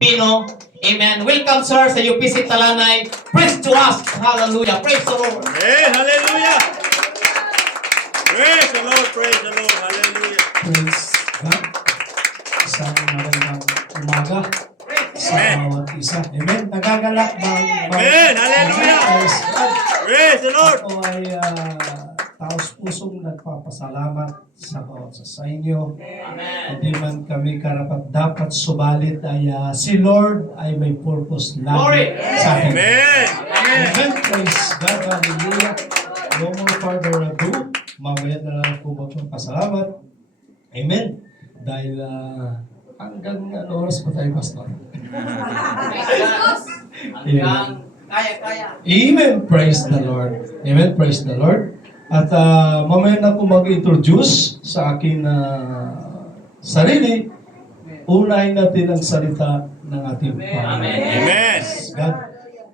Pino. Amen. Welcome, sir, sa UPC Talanay. Praise to us. Hallelujah. Praise the Lord. Amen. Hallelujah. Praise the Lord. Praise the Lord. Hallelujah. Praise God. Isang magandang umaga sa bawat isa. Amen. Nagagalak bang Amen. Hallelujah. Praise God. Praise the Lord. Ako ay taos pusong nagpapasalamat sa bawat sa inyo. Amen. Hindi man kami karapat dapat subalit ay si Lord ay may purpose Glory. lagi sa atin. Amen. Amen. Amen. Praise God. Hallelujah. No more further ado. Mamaya na lang po magpapasalamat. Amen. Dahil hanggang oras pa tayo, Pastor. Hanggang kaya-kaya. Amen. Praise the Lord. Amen. Praise the Lord. At mamaya na po mag-introduce sa aking sarili. Unahin natin ang salita ng ating Panginoon. Amen. God.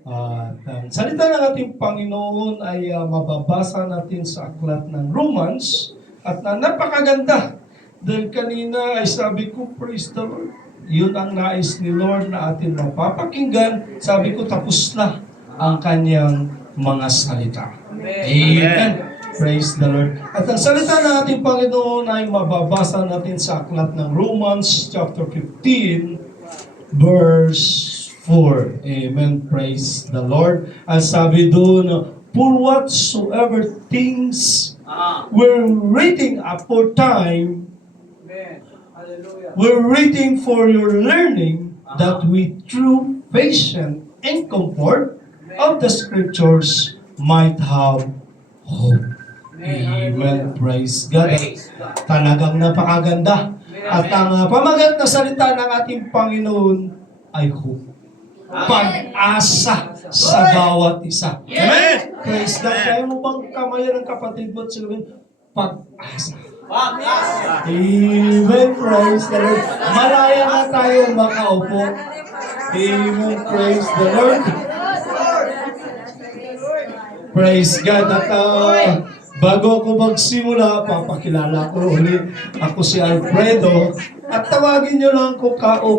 At ang salita ng ating Panginoon ay mababasa natin sa aklat ng Romans at napakaganda. Dahil kanina ay sabi ko, praise the Lord. Yun ang nais ni Lord na atin mapapakinggan. Sabi ko, tapos na ang kanyang mga salita. Amen. Praise the Lord. At ang salita ng ating Panginoon ay mababasa natin sa aklat ng Romans chapter 15 verse 4. Amen. Praise the Lord. Ang sabi doon, for whatsoever things we're reading aforetime, we're reading for your learning that we through patience and comfort of the scriptures might have hope. Amen. Praise God. Praise God. Talagang napakaganda. At ang pamagat na salita ng ating Panginoon ay hope. Pag-asa sa bawat isa. Amen. Praise God. Kaya mo bang kamayan ng kapatid mo at sabihin, pag-asa. Amen. Praise the Lord. Malaya na tayo makaupo. Amen. Praise the Lord. Praise God. At bago ako magsimula, papakilala ko ulit. Ako si Alfredo. At tawagin nyo lang ko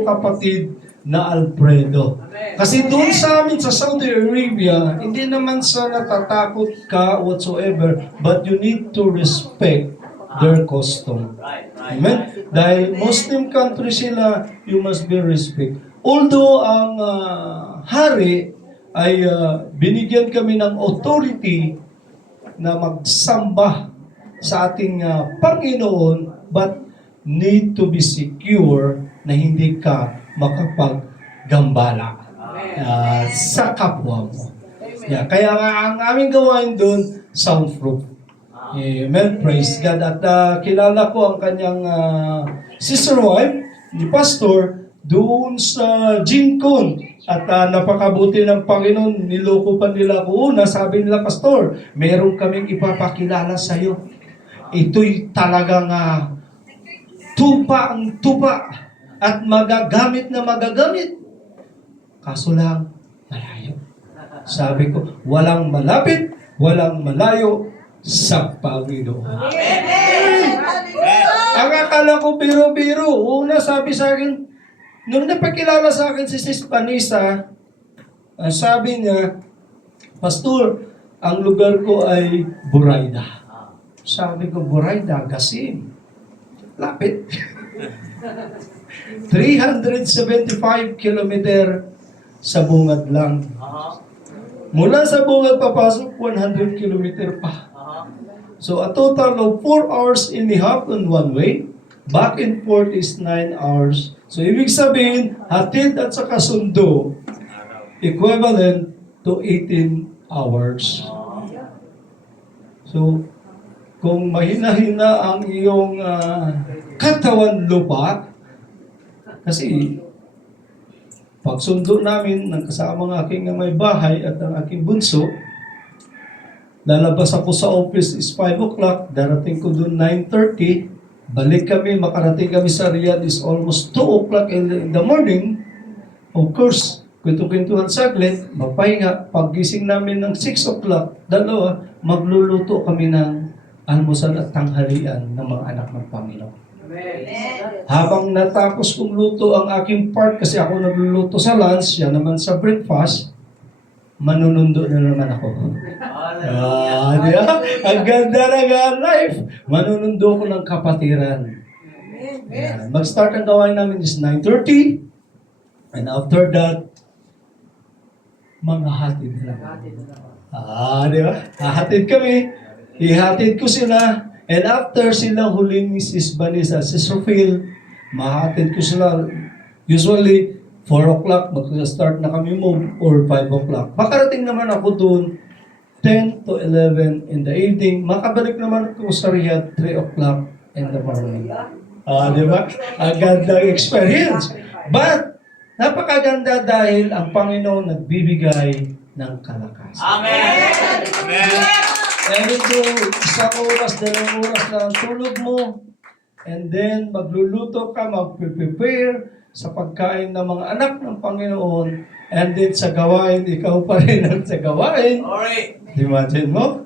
kapatid na Alfredo. Kasi doon sa amin sa Saudi Arabia, hindi naman sa natatakot ka whatsoever, but you need to respect their custom. Amen? Dahil Muslim country sila, you must be respect. Although ang hari ay binigyan kami ng authority na magsamba sa ating Panginoon, but need to be secure na hindi ka makapaggambala sa kapwa mo. Yeah, kaya nga ang aming gawain doon, soundproof. Amen. Praise God. At kilala ko ang kanyang sister wife, ni Pastor, doon sa Jincon. At napakabuti ng Panginoon, niloko pa nila ako. Una, sabi nila, Pastor, meron kaming ipapakilala sa iyo. Ito'y talagang tupa ang tupa at magagamit na magagamit. Kaso lang, malayo. Sabi ko, walang malapit, walang malayo sa Panginoon. Ang akala ko biro-biro. Una, sabi sa akin, nung napakilala sa akin si Sis Panisa, sabi niya, Pastor, ang lugar ko ay Buraida. Sabi ko, Buraida, Gasim. Lapit. 375 kilometer sa bungad lang. Mula sa bungad papasok, 100 kilometer pa. So a total of 4 hours and a half on one way. Back and forth is 9 hours. So, ibig sabihin, hatid at saka sundo, equivalent to 18 hours. So, kung mahina-hina ang iyong katawan lupa, kasi pagsundo namin ng kasama ng aking may bahay at ang aking bunso, lalabas ako sa office is 5 o'clock, darating ko doon 9:30, balik kami, makarating kami sa Riyadh is almost 2 o'clock in the morning. Of course, kwento-kwentuhan saglit, magpahinga. Paggising namin ng 6 o'clock, magluluto kami ng almusal at tanghalian ng mga anak ng Panginoon. Habang natapos kong luto ang aking part, kasi ako nagluluto sa lunch, yan naman sa breakfast, manunundo na naman ako. Di ba? Ang ganda ng life. Manunundo ko ng kapatiran. Yan. Mag-start ang gawain namin is 9:30. And after that, mga hatid na lang. Di ba? Hahatid kami. Ihatid ko sila. And after sila huling Mrs. Vanessa, si Sophie, mahatid ko sila. Usually, 4 o'clock, mag-start na kami move, or 5 o'clock. Makarating naman ako doon, 10 to 11 in the evening. Makabalik naman ako sa Riyadh, 3 o'clock in the morning. Di ba? Ang gandang experience. But, napakaganda dahil ang Panginoon nagbibigay ng kalakasan. Amen. Amen. And ito, 1 oras, 2 oras na ang tulog mo. And then, magluluto ka, mag-prepare sa pagkain ng mga anak ng Panginoon. And then, sa gawain, ikaw pa rin ang sa gawain. Alright. Imagine mo?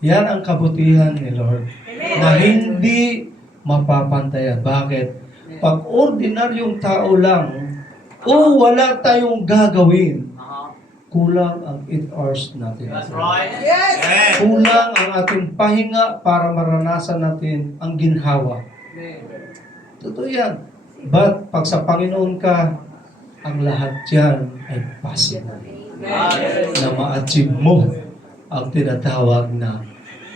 Yan ang kabutihan ni Lord. Na hindi mapapantayan. Bakit? Pag ordinaryong tao lang, wala tayong gagawin. Kulang ang 8 hours natin. That's right. Amen. Kulang ang ating pahinga para maranasan natin ang ginhawa. Totoo yan. But pag sa Panginoon ka, ang lahat yan ay possible. Na ma-achieve mo ang tinatawag na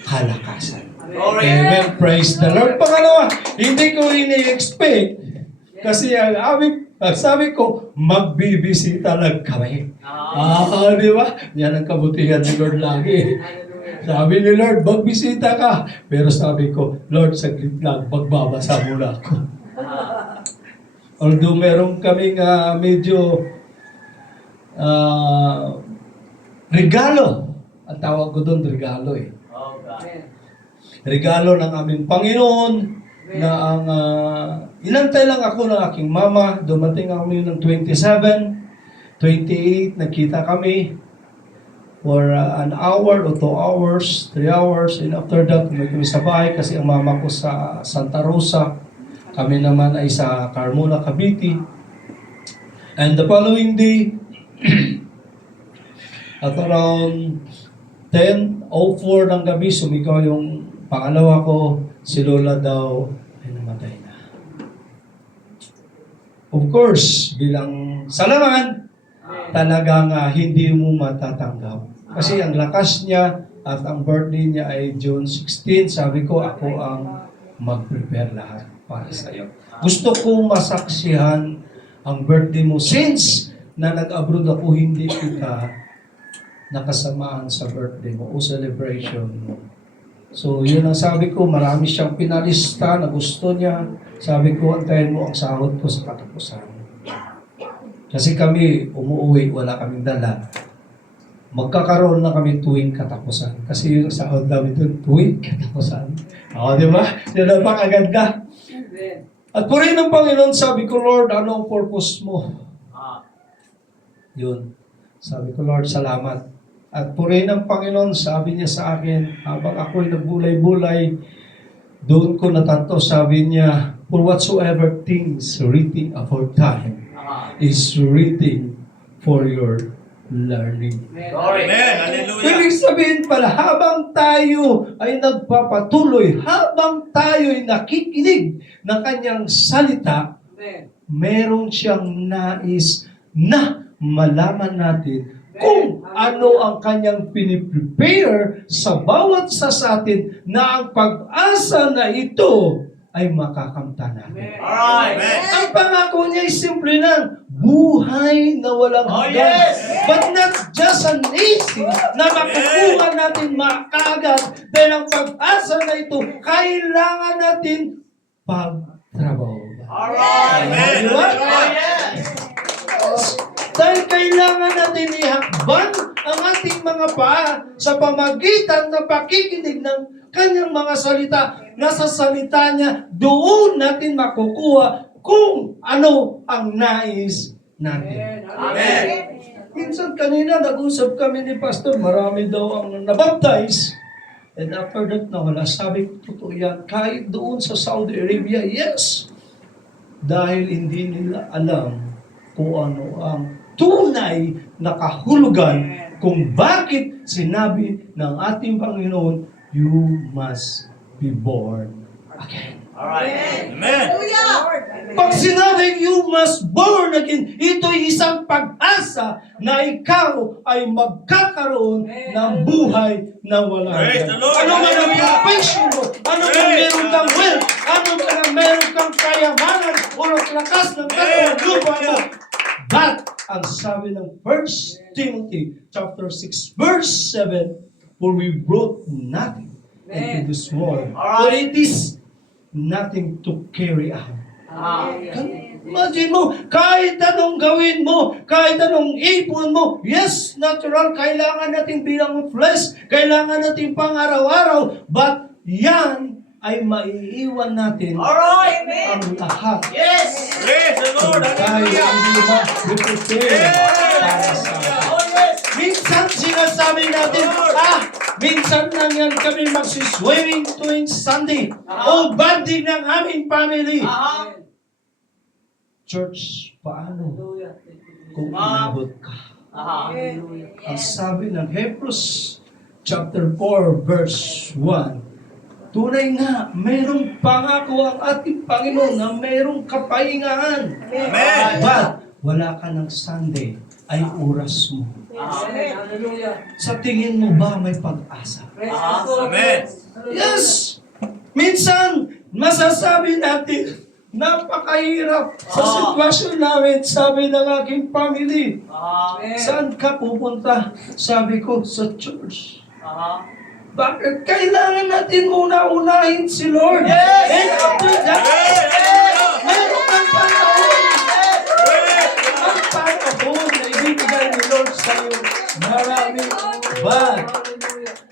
kalakasan. Amen. Praise the Lord. Pangalawa, hindi ko ini-expect kasi sabi ko, magbibisita lang kami. Di ba? Yan ang kabutihan ni Lord lagi. Sabi ni Lord, magbisita ka. Pero sabi ko, Lord, saglit lang, magbabasa muna ako. Although meron kaming medyo regalo. Ang tawag ko doon, regalo eh. Regalo ng aming Panginoon na ang inantay lang ako ng aking mama. Dumating kami ng 27, 28, nakita kami for an hour o 2 hours, 3 hours. And after that, kami sa bahay kasi ang mama ko sa Santa Rosa. Kami naman ay sa Carmona, Cavite. And the following day, at around 10:04 ng gabi, sumigaw yung pangalawa ko, si Lola daw ay namatay na. Of course, bilang salaman, talagang hindi mo matatanggap. Kasi ang lakas niya at ang birthday niya ay June 16. Sabi ko, ako ang mag-prepare lahat para sa iyo. Gusto ko masaksihan ang birthday mo since na nag-abroad ako, hindi kita nakasamahan sa birthday mo o celebration mo. So, yun ang sabi ko, marami siyang pinalista na gusto niya. Sabi ko, antayin mo ang sahod ko sa katapusan. Kasi kami, umuwi, wala kaming dala. Magkakaroon na kami tuwing katapusan. Kasi yung sahod namin doon, tuwing katapusan. Di ba? Yan ang pakaganda. At purihin ng Panginoon, sabi ko, Lord, ano ang purpose mo? Yun. Sabi ko, Lord, salamat. At purihin ng Panginoon, sabi niya sa akin, habang ako'y nagbulay-bulay, doon ko natanto, sabi niya, for whatsoever things written aforetime is written for your learning. Amen. Hallelujah. Ibig sabihin pala, habang tayo ay nagpapatuloy, habang tayo ay nakikinig ng kanyang salita, meron siyang nais na malaman natin kung ano ang kanyang piniprepare sa bawat sa atin na ang pag-asa na ito ay makakamta natin. Alright. Ang pangako niya ay simple lang, buhay na walang hanggan. But not just an easy na makukuha natin makagad dahil ang pag-asa na ito, kailangan natin pagtrabaho. Alright. Amen. Diba? Hallelujah. Dahil kailangan natin ihakban ang ating mga paa sa pamagitan ng pakikinig ng kanyang mga salita. Nasa salita niya, doon natin makukuha kung ano ang nais natin. Amen. Minsan kanina nag-usap kami ni Pastor, marami daw ang nabaptize. And after that nawala, sabi ko, totoo yan. Kahit doon sa Saudi Arabia, yes. Dahil hindi nila alam kung ano ang tunay na kahulugan kung bakit sinabi ng ating Panginoon, you must be born again. Amen. Pag sinabing you must born again, ito'y isang pag-asa na ikaw ay magkakaroon ng buhay na walang Praise hanggan. the Lord. Ano man ang Hallelujah. profession mo, ano man Praise meron kang wealth, ano man ang meron kang kayamanan o lakas ng katawan lupa mo. But, ang sabi ng 1 Timothy chapter 6 verse 7, for we brought nothing into this world, for it is nothing to carry out. Imagine mo, kahit anong gawin mo, kahit anong ipon mo, yes, natural, kailangan natin bilang flesh, kailangan natin pang araw-araw, but yan ay maiiwan natin ang lahat. Praise the Lord. Dahil Hallelujah. hindi ba prepare para sa atin. Minsan sinasabi natin, minsan lang yan kami magsiswimming tuwing Sunday. O banding ng aming family. Church, paano kung inabot ka? Ang sabi ng Hebrews chapter 4 verse 1, tunay nga, mayroong pangako ang ating Panginoon na mayroong kapahingahan. Amen. But, wala ka ng Sunday, ay oras mo. Sa tingin mo ba may pag-asa? Amen. Yes! Minsan, masasabi natin, napakahirap sa sitwasyon namin, sabi ng aking family. Saan ka pupunta? Sabi ko, sa church. Bakit? Kailangan natin muna unahin si Lord. And after that, meron kang panahon. Ang panahon na ibibigay ni Lord sa iyo. Marami. But,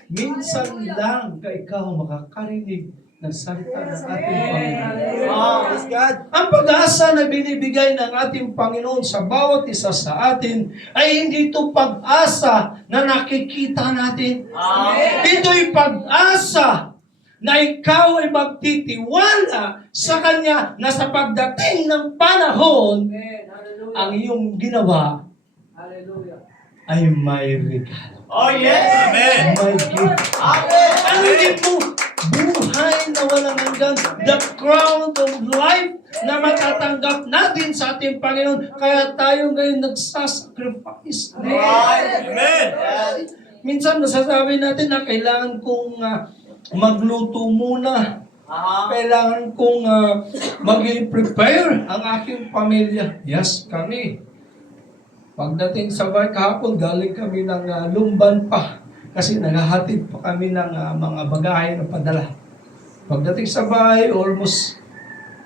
minsan lang ka ikaw makakarinig ng salita ng ating Panginoon. Ang pag-asa na binibigay ng ating Panginoon sa bawat isa sa atin ay hindi ito pag-asa na nakikita natin. Ito'y pag-asa na ikaw ay magtitiwala sa Kanya na sa pagdating ng panahon, ang iyong ginawa ay may regalo. Amen. May gift. Ano gift mo? Buhay na walang hanggan, the crown of life na matatanggap natin sa ating Panginoon. Kaya tayo ngayon nagsasacrifice. Amen. Minsan nasasabi natin na kailangan kong magluto muna. Kailangan kong mag-prepare ang aking pamilya. Yes, kami. Pagdating sa bahay kahapon, galing kami ng Lumban pa. Kasi naghahatid pa kami ng mga bagahe na padala. Pagdating sa bahay, almost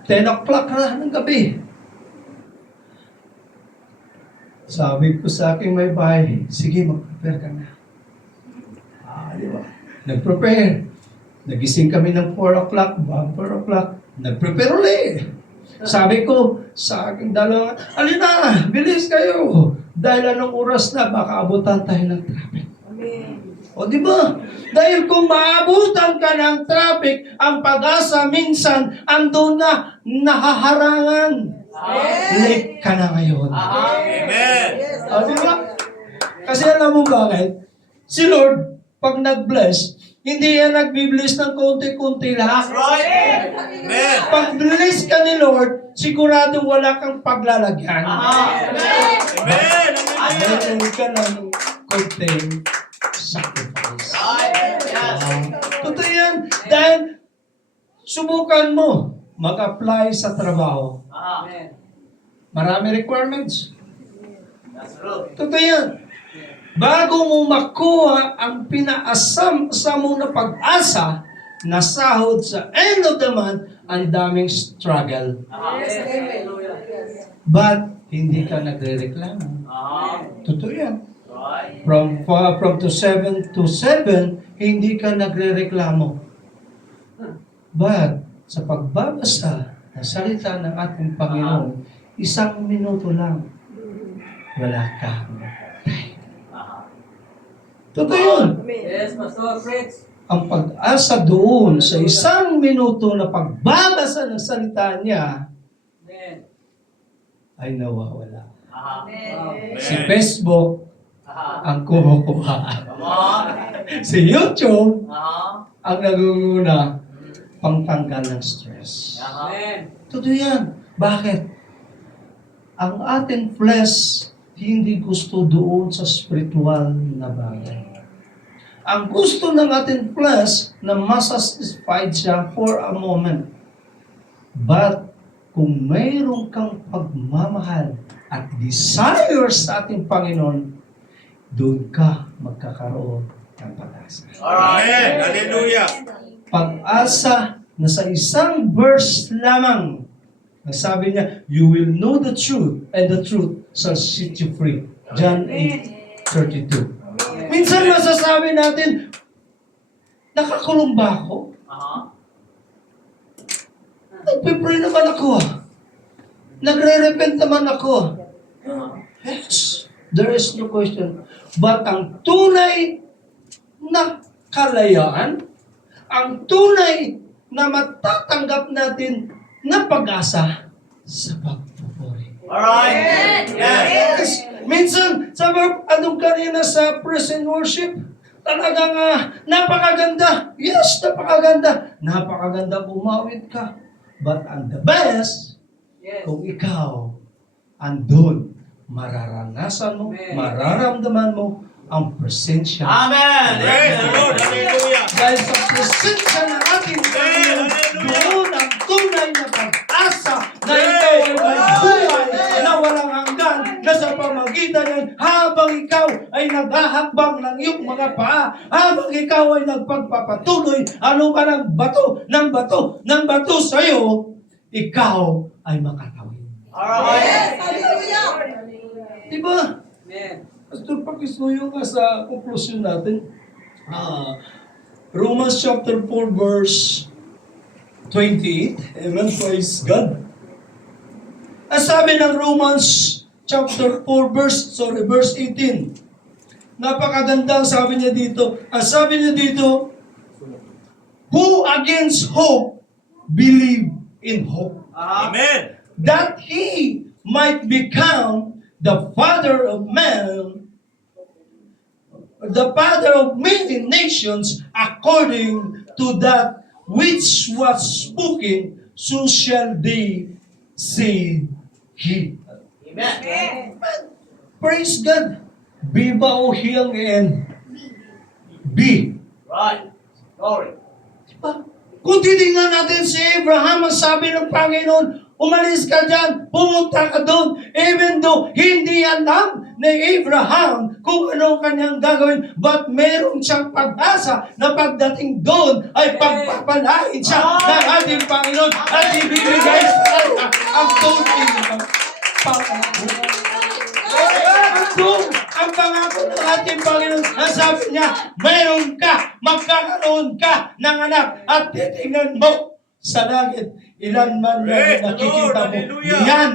10 o'clock na ng gabi. Sabi ko sa aking may bahay, sige, mag-prepare ka na. Di ba? Nag-prepare. Nagising kami ng 4 o'clock, bago 4 o'clock, nag-prepare ulit. Sabi ko sa aking dalawa, alina, bilis kayo. Dahil anong oras na, baka abutan tayo ng traffic. O di ba? Dahil kung maabutan ka ng traffic, ang pag-asa minsan andun na nahaharangan. Late ka na ngayon. Amen. O di ba? Kasi alam mo bakit? Si Lord, pag nag-bless, hindi yan nag-bless ng konti-konti lang. Amen. Pag bless ka ni Lord, sigurado wala kang paglalagyan. Amen. Meron ka ng konting sacrifice. Totoo yan. Dahil subukan mo mag-apply sa trabaho. Marami requirements. Totoo yan. Bago mo makuha ang pinaasam mo na pag-asa na sahod sa end of the month, ang daming struggle. But hindi ka nagre-reklamo. Totoo yan. From to 7 to 7, hindi ka nagre-reklamo. But sa pagbabasa ng salita ng ating Panginoon, 1 minuto lang, wala ka. Totoo yun. Yes, Pastor, preach. ang pag-asa doon sa isang minuto na pagbabasa ng salita niya ay nawawala. Si Facebook ang kumukuha. Si YouTube ang nagunguna pangtanggal ng stress. Totoo yan. Bakit? Ang ating flesh hindi gusto doon sa spiritual na bagay. Ang gusto ng ating flesh na masatisfied siya for a moment. But kung mayroon kang pagmamahal at desire sa ating Panginoon, doon ka magkakaroon ng pag-asa. Amen. Hallelujah. Pag-asa na sa isang verse lamang, ang sabi niya, you will know the truth and the truth shall set you free. John 8:32. Minsan masasabi natin, nakakulong ba ako? Nagpipray naman ako. Nagre-repent naman ako. Yes, there is no question. But ang tunay na kalayaan, ang tunay na matatanggap natin na pag-asa sa pagpupuri. Alright. Yes. Minsan, sabi, anong kanina sa praise and worship, talagang napakaganda. Yes, napakaganda. Napakaganda umawit ka. But ang the best, kung ikaw andun, mararanasan mo, mararamdaman mo ang presensya. Amen. Praise the Lord. Hallelujah. Dahil sa presensya ng ating Panginoon, doon ang tunay na pag-asa na ikaw ay may buhay na walang hanggan na sa pamagitan yan, habang ikaw ay naghahakbang ng iyong mga paa, habang ikaw ay nagpagpapatuloy, ano ka ng bato sa iyo, ikaw ay makatawid. Alright. Diba? Pastor, pakisuyo nga sa conclusion natin. Romans chapter 4 verse 28. Amen. Praise God. Ang sabi ng Romans chapter 4 verse 18. Napakaganda ang sabi niya dito. Ang sabi niya dito, who against hope believe in hope, Amen. that he might become the father of man, the father of many nations, according to that which was spoken, so shall they say he. Amen. Praise God. B ba o hiyang and B? Right. Glory. Diba? Kung titingnan natin si Abraham, ang sabi ng Panginoon, umalis ka dyan, pumunta ka doon, even though hindi alam ni Abraham kung ano kanyang gagawin, but meron siyang pag-asa na pagdating doon ay pagpapalain siya ng ating Panginoon at ibibigay sa kanya ang tunay na pangako. Ang pangako ng ating Panginoon, ang sabi niya, meron ka, magkakaroon ka ng anak at titingnan mo sa langit, ilan man yan nakikita mo, yan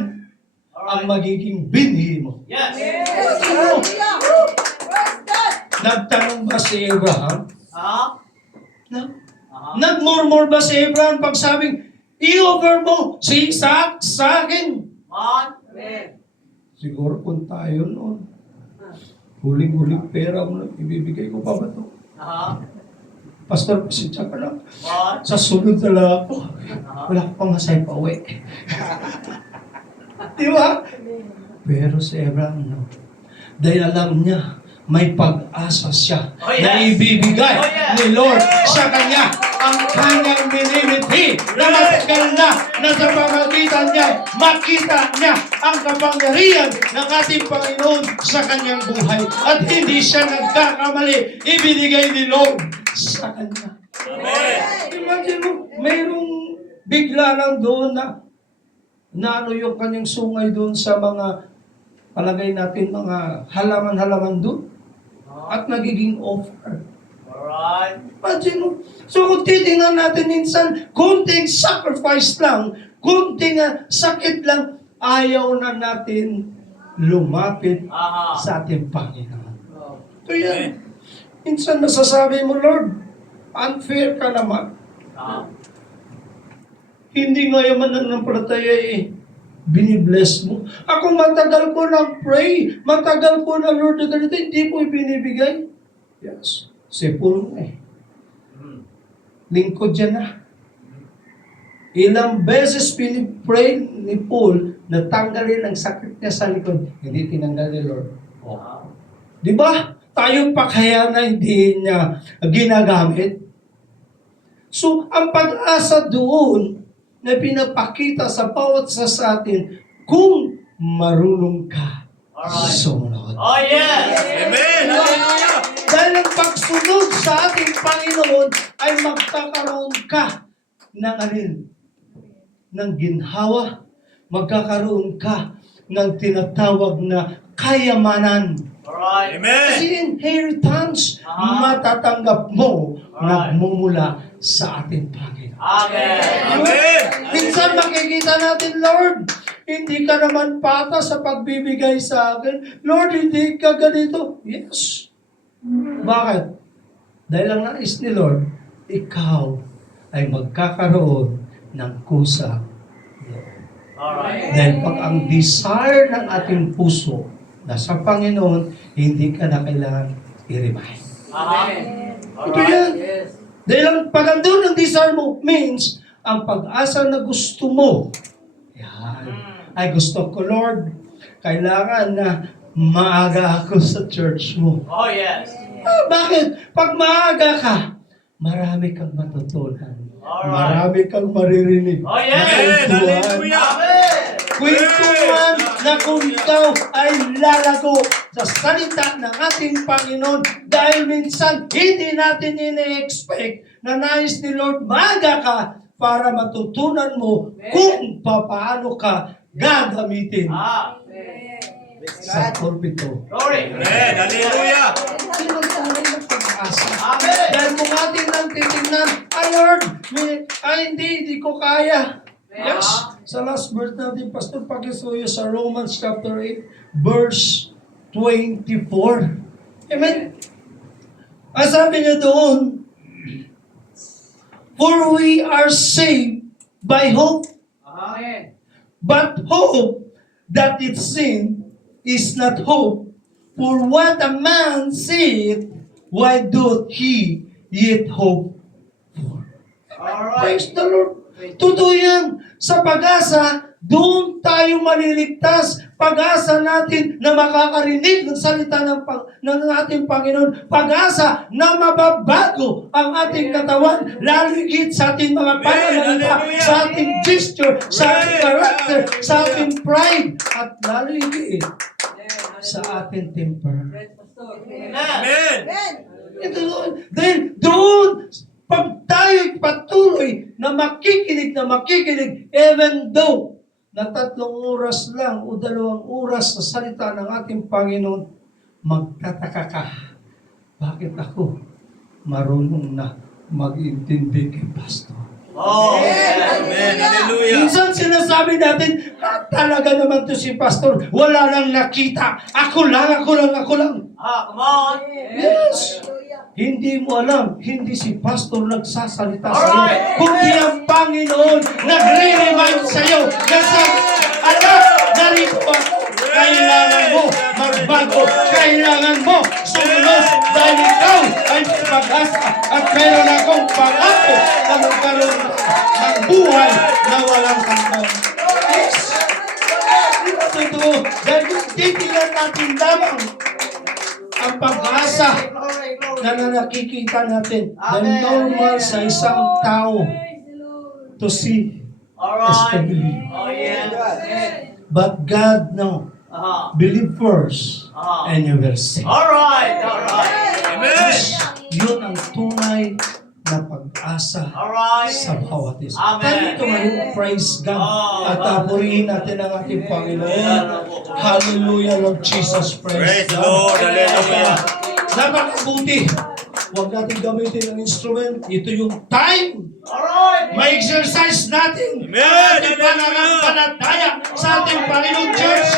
ang magiging binhi mo. Yes. Nagtanong ba si Abraham? Uh-huh. Nagmurmur ba si Abraham pag sabing, i-offer mo si Isaac sa akin? Amen. Siguro kung tayo noon, huling-huling pera mo lang, ibibigay ko pa ba ito? Uh-huh. Pastor, pasensya ka lang. What? Sa sunod na lang ako, wala ko pang masay pa uwi. Di ba? Pero si Abraham, no. Dahil alam niya, may pag-asa siya Oh, yes. na ibibigay Oh, yes. ni Lord sa kanya ang kanyang minimiti na matagal na sa pamagitan niya, makita niya ang kapangyarihan ng ating Panginoon sa kanyang buhay. At hindi siya nagkakamali, ibinigay ni Lord sa kanya. Amen. Imagine mo, mayroong bigla lang doon na ano yung kanyang sungay doon sa mga palagay natin mga halaman-halaman doon at nagiging offer. Alright. Imagine mo. So kung titingnan natin minsan, kunting sacrifice lang, kunting sakit lang, ayaw na natin lumapit sa ating Panginoon. So yan. Minsan masasabi mo, Lord, Unfair ka naman. Ah. Hindi nga yung mananampalataya eh. Binibless mo. Ako matagal ko nang pray. Matagal ko na Lord na ganito. Hindi mo ibinibigay. Yes. Sipul mo eh. Hmm. Lingkod yan na. Ilang beses pinipray ni Paul na tanggalin ang sakit niya sa likod. Hindi tinanggal ni Lord. Ah. Di ba? Tayo pa kaya na hindi niya ginagamit? So, ang pag-asa doon na pinapakita sa bawat isa sa atin kung marunong ka Alright. sumunod. Oh, yes. Amen! Hallelujah! Dahil ang pagsunod sa ating Panginoon ay magkakaroon ka ng alin? Ng ginhawa. Magkakaroon ka ng tinatawag na kayamanan. Alright. Amen! Kasi inheritance, Aha. matatanggap mo Alright. nagmumula sa ating Panginoon. Amen. Amen! Minsan makikita natin, Lord, hindi ka naman pata sa pagbibigay sa akin. Lord, hindi ka ganito. Yes. Bakit? Dahil ang nais ni Lord, ikaw ay magkakaroon ng kusang loob. Alright. Dahil pag ang desire ng ating puso nasa Panginoon, hindi ka na kailangan i-remind. Aha. Ito yan. Dahil ang pagandun ng desire mo means ang pag-asa na gusto mo. Yan. Ay gusto ko, Lord, kailangan na maaga ako sa church mo. Oh, yes. Bakit? Pag maaga ka, marami kang matutunan. Alright. Marami kang maririnig. Oh, yes. na Amen! kwentuhan. Hallelujah! Amen. Kwentuhan na kung ikaw ay lalago sa salita ng ating Panginoon dahil minsan hindi natin ine-expect na nais ni Lord maaga ka para matutunan mo kung paano ka gagamitin Ah. sa pulpito. Glory. Amen! Hallelujah! Kasi magtaray ng pag-asa. Amen. Dahil kung ating nang titignan, Lord, hindi ko kaya. Yes. Sa last verse natin, Pastor, pakisuyo sa Romans chapter 8, verse 24. Amen. Ang sabi niya doon, for we are saved by hope, Amen. but hope that is seen is not hope. For what a man saith, why doth he yet hope for? Alright. Praise the Lord. Totoo yan. Sa pag-asa, doon tayo maliligtas. Pag-asa natin na makakarinig ng salita ng ating Panginoon. Pag-asa na mababago ang ating katawan. Lalo higit sa ating mga pananalita, Hallelujah. sa ating gesture, sa ating character, sa ating pride, at lalo higit sa ating temper. Amen. Ito doon. Dahil doon, pag tayo patuloy na makikinig, even though na 3 oras lang o 2 oras sa salita ng ating Panginoon, magtataka ka. Bakit ako marunong na mag-intindi kay Pastor? Oh, Amen! Hallelujah! Minsan sinasabi natin, talaga naman to si Pastor, wala nang nakita. Ako lang. Ah, come on. Yes. Hindi mo alam, hindi si Pastor nagsasalita sa iyo, Alright. kundi ang Panginoon nagre-remind sa iyo na sa anak, narito ako. Kailangan mo magbago. Kailangan mo sumunod dahil ikaw ay pag-asa at meron akong pangako na magkaroon ng buhay na walang hanggan. Yes. Totoo. Dahil kung titignan natin lamang ang pag-asa na nakikita natin, the Amen. normal sa isang tao to see is to Alright. believe. Oh, yes. But God, no. Uh-huh. Believe first Uh-huh. and you will see. Alright. Alright. Amen! Yun ang tunay na pag-asa Alright. sa bawat isa. Amen. Tayo tumayo, praise God. Oh, At purihin natin ang ating Panginoon. Hallelujah, Lord Jesus. Praise the Lord. Hallelujah. Napakabuti. Huwag natin gamitin ang instrument. Ito yung time. Alright. Ma-exercise natin Amen. ang ating pananampalataya sa ating Panginoon Church.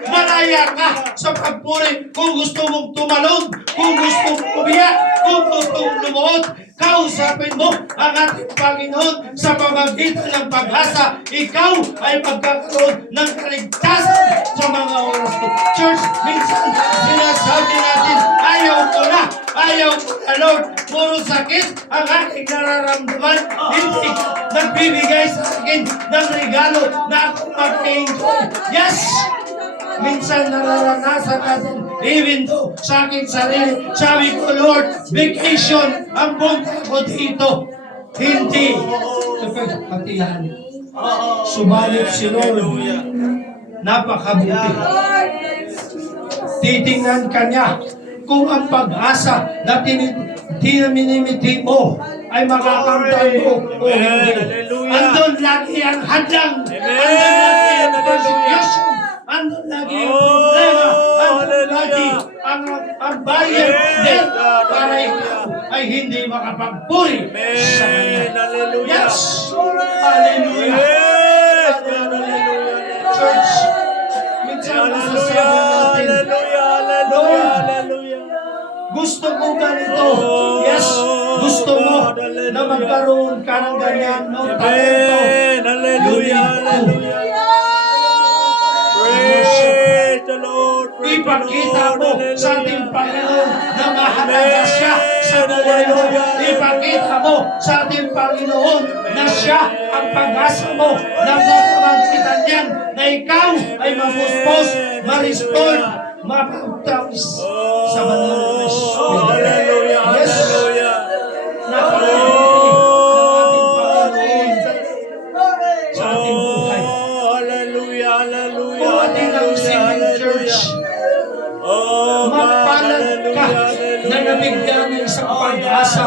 Malaya ka sa pagpuri. Kung gusto mong tumalon, kung gusto mong umiyak, kung gusto mong lumuhod, Kausapin mo ang ating Panginoon sa pamagitan ng pag-asa. Ikaw ay magkakaroon ng kaligtasan sa mga oras ko. Church, minsan sinasabi natin, ayaw ko na, Lord. Puro sakit ang aking nararamdaman. Hindi ka nagbibigay sa akin ng regalo na ako mag-enjoy. Yes! Minsan nararanasan natin, even though sa aking sarili, sabi ko, Lord, vacation ang punta ko dito. Hindi. Kapagpatihan. Subalit si Lord, napakabuti. Titingnan ka niya kung ang pag-asa na tinamimiti mo ay makakamtan mo o hindi. Andun lagi ang hadlang. Andun lagi ang persecution. Andun lagi ang problema. Andun lagi ang bayan din para ikaw ay hindi makapagpuri sa Kanya. Yes! Hallelujah! Church, minsan masasabi natin, Lord, gusto ko ganito. Yes, gusto mo na magkaroon ka ng ganyan, no? Talento. Praise the Lord. Ipakita mo sa ating Panginoon na mahalaga siya sa buhay mo. Ipakita mo sa ating Panginoon na siya ang pag-asa mo. Na pamagitan niyan na ikaw ay mapuspos, ma-restore, mapagtapos sa banal na Espiritu. Hallelujah. Yes. Hallelujah. Napakabiti ang ating Panginoon sa ating buhay. Hallelujah. Hallelujah. Kung ating ang Simon Church, mapalad ka na nabigyan ng isang pag-asa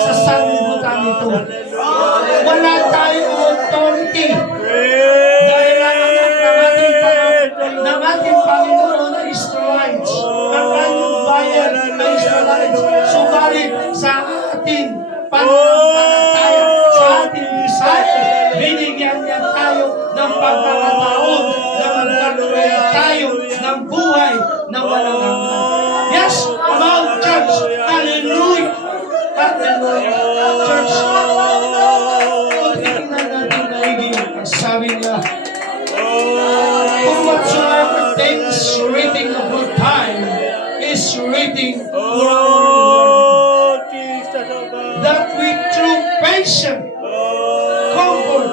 sa sanlibutan nito. Wala tayong authority dahil ang anak ng ating Panginoon ay Israelites. Ang kanyang bayan ay Israelites. Subalit sa ating pananampalataya, sa ating Bisaya, binigyan niya tayo ng pagkakataon na magkakaroon tayo ng buhay na walang hanggan. Yes, about church. Hallelujah. Hallelujah. Church. Kung tingnan natin maigi, ang sabi niya, for whatsoever things written of our time is written for our reward, that we through patient comfort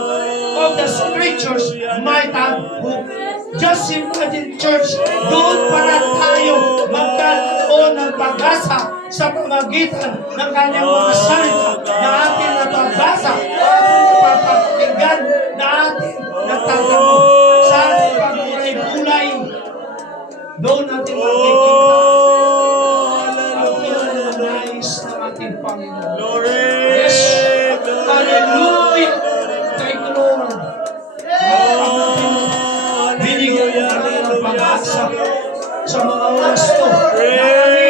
of the scriptures might have hope. Just imagine, church, doon para tayo magkaroon ng pag-asa sa pamagitan ng kanyang mga salita na ating nababasa, ating napapakinggan, na ating natatamo sa ating pagulay-bulay. Doon natin makikita ang nais ng ating Panginoon. Yes! Hallelujah! Thank you, Lord. Binigyan mo kami ng pag-asa sa mga oras to. Na kami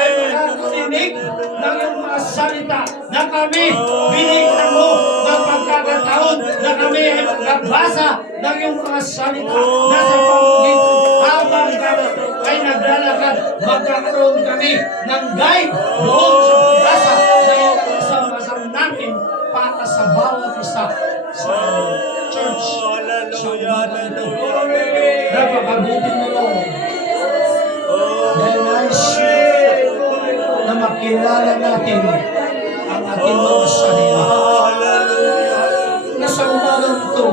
ay makakarinig ng iyong mga salita. Na kami binigyan mo ng pagkakataon na kami ay magkabasa ng iyong mga salita. Na sa pamagitan habang kami ay naglalakad, magkakaroon kami ng guide doon sa pag-asa na itasama namin para sa bawat isa sa church. Napakabuti mo, Lord. Dahil nais na makilala natin ang ating mga sarili. Na sa umagang ito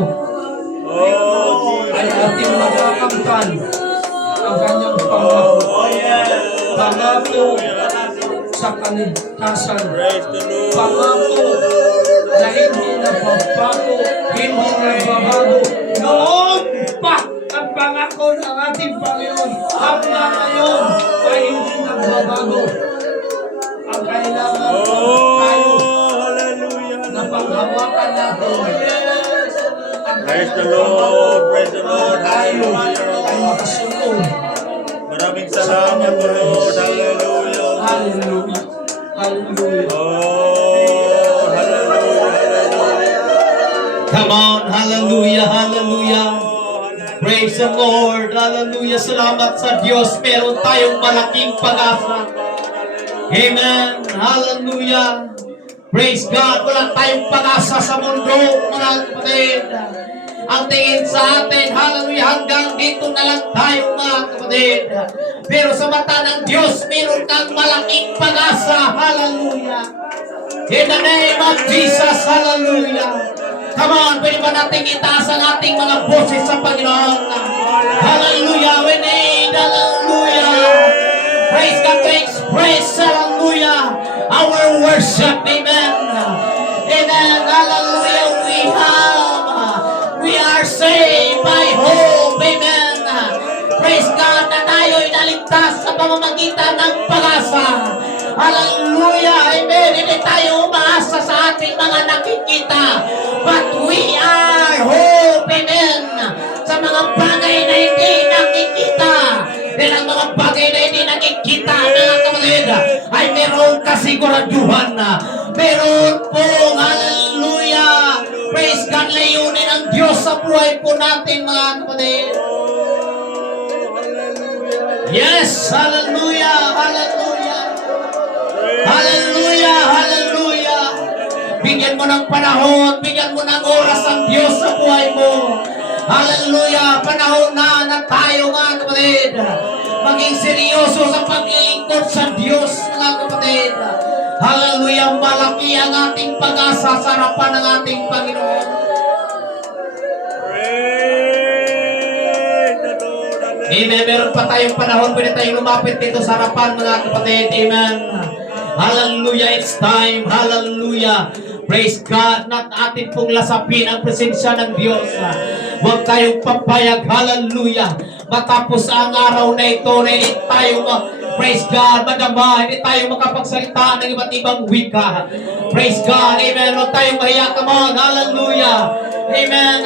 ay ating makakamtan ang kanyang pangako. Pangako sa kaligtasan. Pangako na hindi nababago, hindi nababago. Noon pa ang pangako ng ating Panginoon hanggang ngayon ay hindi nagbabago. Ang kailangan tayo na paghawakan natin. Praise the Lord. Praise the Lord. Tayo Hallelujah. ay makasunod. Maraming salamat po, Lord. Hallelujah. Hallelujah. Hallelujah. Oh, hallelujah. Hallelujah. Come on, hallelujah, hallelujah. Praise the Lord, hallelujah. Salamat sa Diyos. Meron tayong malaking pag-asa. Amen. Hallelujah. Praise God. Wala tayong pag-asa sa mundo, mga kapatid. Ang tingin sa atin, hallelujah, hanggang dito na lang tayo, mga kapatid. Pero sa mata ng Diyos, meron kang malaking pag-asa. Hallelujah. In the name of Jesus, hallelujah. Come on, pwede ba natin itaas ang ating mga boses sa Panginoon? Hallelujah. We need, hallelujah. Praise God to express, hallelujah, our worship. Amen. Amen. Hallelujah. We are saved by hope. Amen. Praise God na tayo'y naligtas sa pamamagitan ng pag-asa. Hallelujah. Amen. Hindi tayo umaasa sa ating mga nakikita. But we are hope. Amen. Sa mga bagay na hindi nakikita. Dahil ang mga bagay na hindi nakikita, mga kapatid, ay meron kasiguraduhan na. Meron pong, hallelujah, praise God, layunin ang Diyos sa buhay po natin, mga kapatid. Yes, hallelujah, hallelujah. Hallelujah, hallelujah. Bigyan mo ng panahon, bigyan mo ng oras ang Diyos sa buhay mo. Hallelujah, panahon na tayo, mga kapatid, maging seryoso sa paglilingkod sa Diyos, mga kapatid. Hallelujah, malaki ang ating pag-asa sa harapan ng ating Panginoon. Amen. Meron pa tayong panahon, pwede tayong lumapit dito sa harapan, mga kapatid. Amen. Hallelujah, it's time. Hallelujah. Praise God. Not atin pong lasapin ang presensya ng Diyos. Huwag tayong papayag. Hallelujah. Matapos ang araw na ito, na hindi tayo, praise God, madama, hindi tayo makapagsalita ng iba't ibang wika. Praise God. Amen. Huwag tayong mahiya. Come on. Hallelujah. Amen.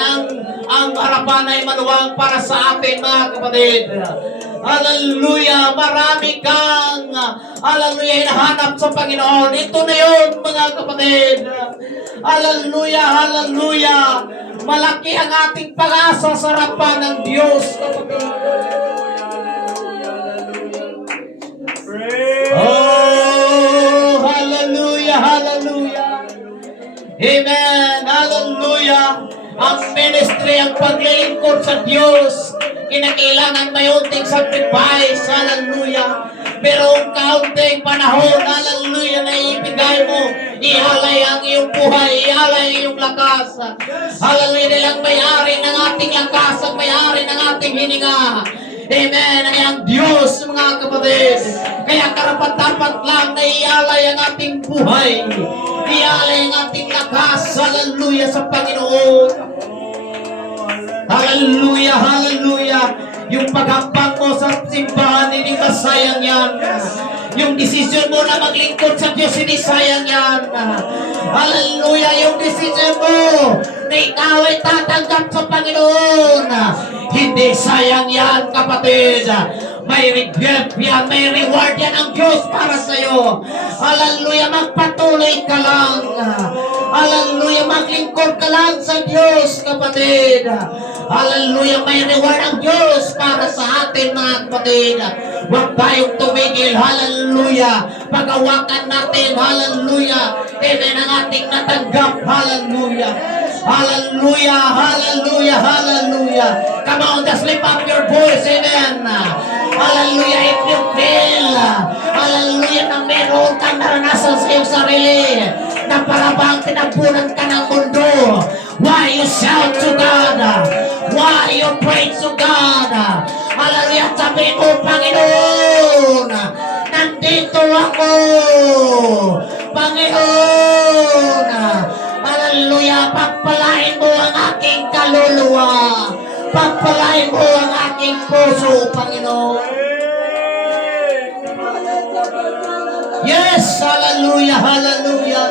Ang harapan ay maluwang para sa atin, mga kapatid. Hallelujah. Marami kang, hallelujah, hinahanap sa Panginoon. Ito na yun, mga kapatid. Hallelujah, hallelujah. Malaki ang ating pag-asa sa harapan ng Diyos, kapatid. Oh, hallelujah, hallelujah. Amen, hallelujah. Ang ministry, ang paglilingkod sa Diyos, kinakailangan may unting sacrifice, hallelujah. Pero ang kaunting panahon, hallelujah, na ibigay mo, ihalay ang iyong buhay, ihalay ang iyong lakas. Hallelujah, nilang may-ari ng ating lakas, ang may-ari ng ating hininga. Amen, ay ang Diyos, mga kapatid. Kaya karapat-dapat lang na ialay ang ating buhay, ialay ang ating lakas, hallelujah, sa Panginoon. Hallelujah, hallelujah. Yung paghambang mo sa simbahan, hindi masayang yan. Yung desisyon mo na maglingkod sa Diyos, hindi sayang yan. Hallelujah, yung desisyon mo na ikaw ay tatanggap sa Panginoon, hindi sayang yan, kapatid. May regret yan, may reward yan ang Diyos para sa iyo. Hallelujah, magpatuloy ka lang. Hallelujah, maglingkod ka lang sa Diyos, kapatid. Hallelujah, may reward ang Diyos para sa atin, mga kapatid. Huwag tayong tumigil. Hallelujah. Pag-awakan natin. Hallelujah. Amen ang ating natanggap. Hallelujah. Hallelujah. Hallelujah. Hallelujah. Come on, just lift up your voice. Amen. Hallelujah. If you feel, hallelujah, na meron kang naranasan sa iyong sarili, na parabang tinapunan ka ng mundo, why you shout to God? Why you pray to God? Hallelujah, sabi mo, Panginoon, nandito ako. Panginoon, hallelujah, pagpalain mo ang aking kaluluwa. Pagpalain mo ang aking puso, Panginoon. Yes, hallelujah, hallelujah.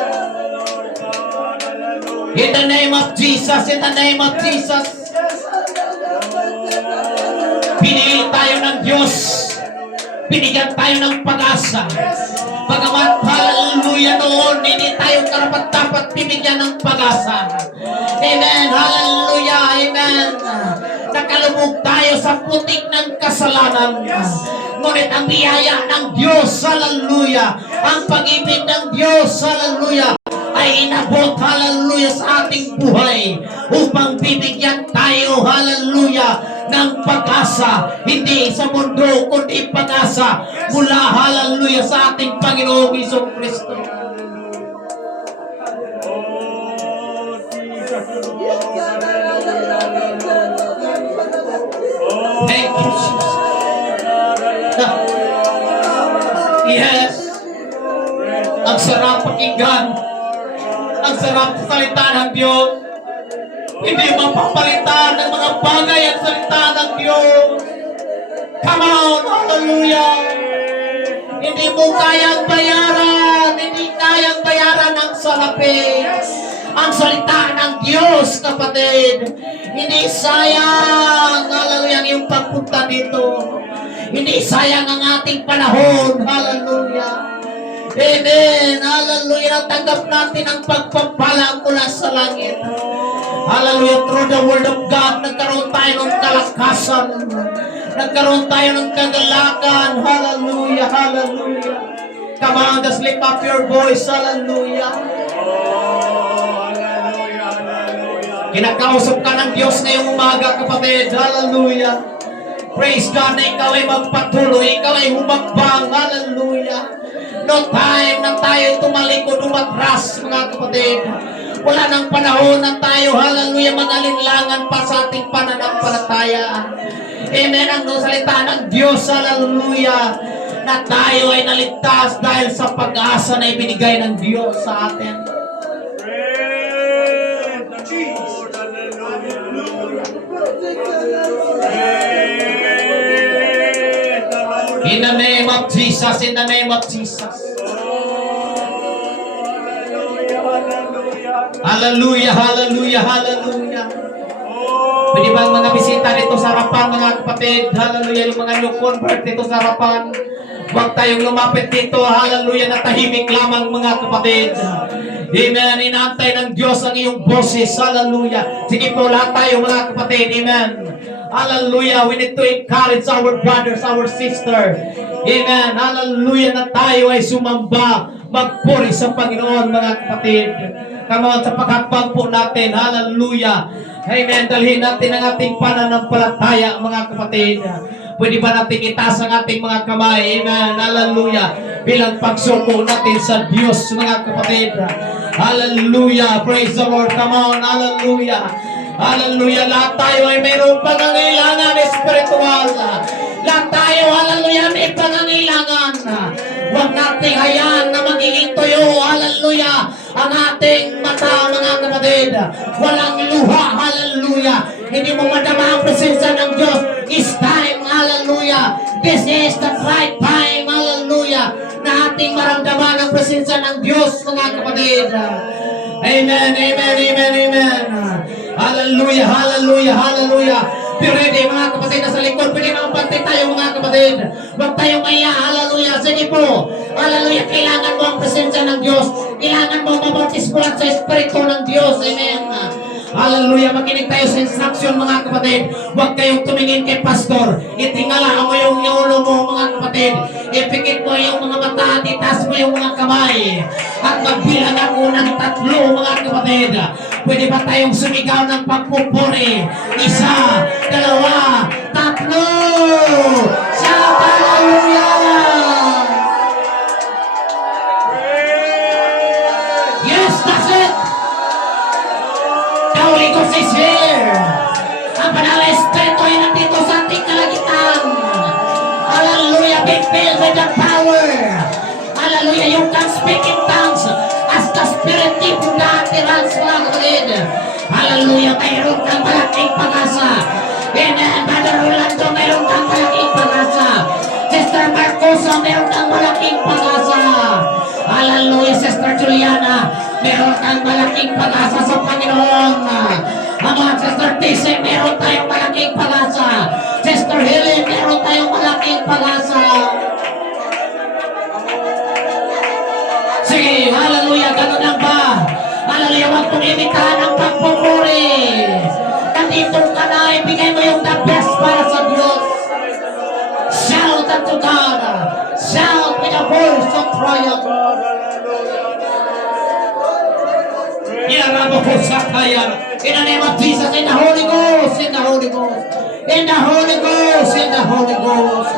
In the name of Jesus, in the name of Jesus. Pinili tayo ng Diyos. Binigyan tayo ng pag-asa. Bagamat, hallelujah, noon, hindi tayo karapat-dapat bibigyan ng pag-asa. Amen, hallelujah, amen. Nakalubog tayo sa putik ng kasalanan. Ngunit ang biyaya ng Diyos, hallelujah, ang pag-ibig ng Diyos, hallelujah, ay inabot, hallelujah, sa ating buhay upang bibigyan tayo, hallelujah, ng pag-asa, hindi sa mundo, kundi pag-asa mula, hallelujah, sa ating Panginoong Jesucristo. Thank you, Jesus. Yes. Ang sarap pakinggan. Ang sarap sa salita ng Diyos. Hindi mapapalitan ng mga bagay ang salita ng Diyos. Come on, hallelujah. Hindi mo kayang bayaran. Hindi kayang bayaran ang salapi. Ang salita ng Diyos, kapatid. Hindi sayang, hallelujah, yung pagpunta dito. Hindi sayang ang ating panahon, hallelujah. Amen, hallelujah. Tanggap natin ang pagpapala mula sa langit. Hallelujah, through the word of God, nagkaroon tayo ng kalakasan. Nagkaroon tayo ng kagalakan. Hallelujah, hallelujah. Come on, just lift up your voice, hallelujah. Kinakausap ka ng Diyos ngayong umaga, kapatid. Hallelujah. Praise God na ikaw ay magpatuloy. Ikaw ay humakbang. Hallelujah. No time na tayo tumalikod, umatras, mga kapatid. Wala nang panahon na tayo, hallelujah, mag-alinlangan pa sa ating pananampalataya. Amen. Ang salita ng Diyos, hallelujah, na tayo ay naligtas dahil sa pag-asa na ibinigay ng Diyos sa atin. In the name of Jesus, in the name of Jesus. Hallelujah, hallelujah, hallelujah. Pwede ba ang mga bisita dito sa harapan, mga kapatid? Hallelujah, yung mga new convert dito sa harapan. Huwag tayong lumapit dito, hallelujah, na tahimik lamang, mga kapatid. Amen, inaantay ng Diyos ang iyong boses, hallelujah. Sige po, lahat tayo, mga kapatid, amen. Hallelujah, we need to encourage our brothers, our sister. Amen, hallelujah, na tayo ay sumamba, magpuri sa Panginoon, mga kapatid. Come on, sa paghakbang po natin, hallelujah. Amen, dalhin natin ang ating pananampalataya, mga kapatid. Pwede ba natin itaas ang ating mga kamay, amen, hallelujah, bilang pagsuko natin sa Diyos, mga kapatid. Hallelujah, praise the Lord, come on, hallelujah. Hallelujah, lahat tayo ay mayroong pangangailangan espiritual. Lahat tayo, hallelujah, may pangangailangan. Huwag nating hayaan na magiging tuyo, hallelujah, ang ating mata, mga kapatid. Walang luha, hallelujah. Hindi mo madama ang presensya ng Diyos. It's time, hallelujah. This is the right time, hallelujah, na ating maramdaman ang presensya ng Diyos, mga kapatid. Amen, amen, amen, amen. Hallelujah, hallelujah, hallelujah. Be ready, mga kapatid, na sa likod. Pwede makapantay tayo, mga kapatid. Huwag tayong maya, hallelujah. Sige po, hallelujah. Kailangan mo ang presensya ng Diyos. Kailangan mo mabautismuhan sa Espiritu ng Diyos. Amen. Hallelujah. Makinig tayo sa instruction, mga kapatid. Huwag kayong tumingin kay pastor. Itingala mo yung ulo mo, mga kapatid. Ipikit mo yung mga mata at itaas mo yung mga kamay. At magbilang ako ng 3, mga kapatid. Pwede ba tayong sumigaw ng pagpupuri? 1, 2, 3. Shout hallelujah! Yes, that's it! The Holy Ghost is here! Ang Banal na Espiritu ay nandito sa ating kalagitan. Hallelujah! Be filled with the power. Hallelujah! You can speak in tongues as the Spirit gives you the utterance, mga kapatid. Hallelujah! Mayroon kang malaking pag-asa. Amen! Brother Rolando, mayroon kang malaking pag-asa. Sister Marcosa, mayroon kang malaking pag-asa. Hallelujah! Sister Juliana, mayroon kang malaking pag-asa sa Panginoon. Ama, Sister Tise, mayroon tayong malaking pag-asa. Sister Helen, mayroon tayong malaking pag-asa. Sige, hallelujah, ganun lang ba? Hallelujah, huwag mong imitahan ang pagpupuri. Nandito ka na, ibigay mo yung the best para sa Diyos. Shout unto God. Shout with a voice of triumph. In the name of Jesus, in the Holy Ghost, in the Holy Ghost, in the Holy Ghost, in the Holy Ghost.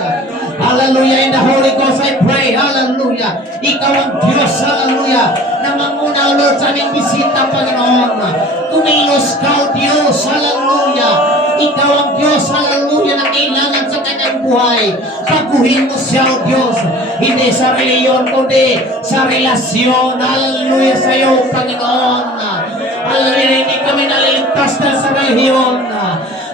Hallelujah, in the Holy Ghost I pray, hallelujah. Ikaw ang Diyos, hallelujah, na manguna, Lord, sa aming bisita, Panginoon. Kumilos ka, O Diyos, hallelujah. Ikaw ang Diyos, hallelujah, na kailangan sa kanyang buhay. Paguhin mo siya, O Diyos. Hindi sa reliyon, kundi sa relasyon, hallelujah, sa iyo, Panginoon. Hallelujah, hindi kami naliligtas na sa reliyon.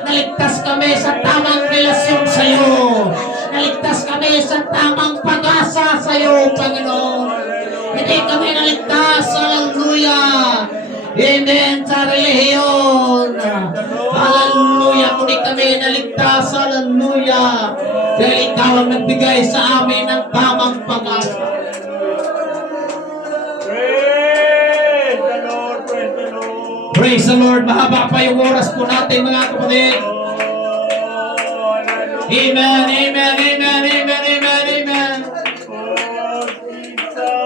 Naligtas kami sa tamang relasyon sa iyo. Naligtas kami sa tamang pag-asa sa iyo, Panginoon. Hindi kami naligtas, hallelujah. Hindi sa reliyon. Hallelujah, kundi kami naligtas, hallelujah. Dahil ikaw ang nagbigay sa amin ng tamang pag-asa. Praise the Lord. Mahaba pa yung oras po natin, mga kapatid. Amen, amen, amen, amen, amen, amen.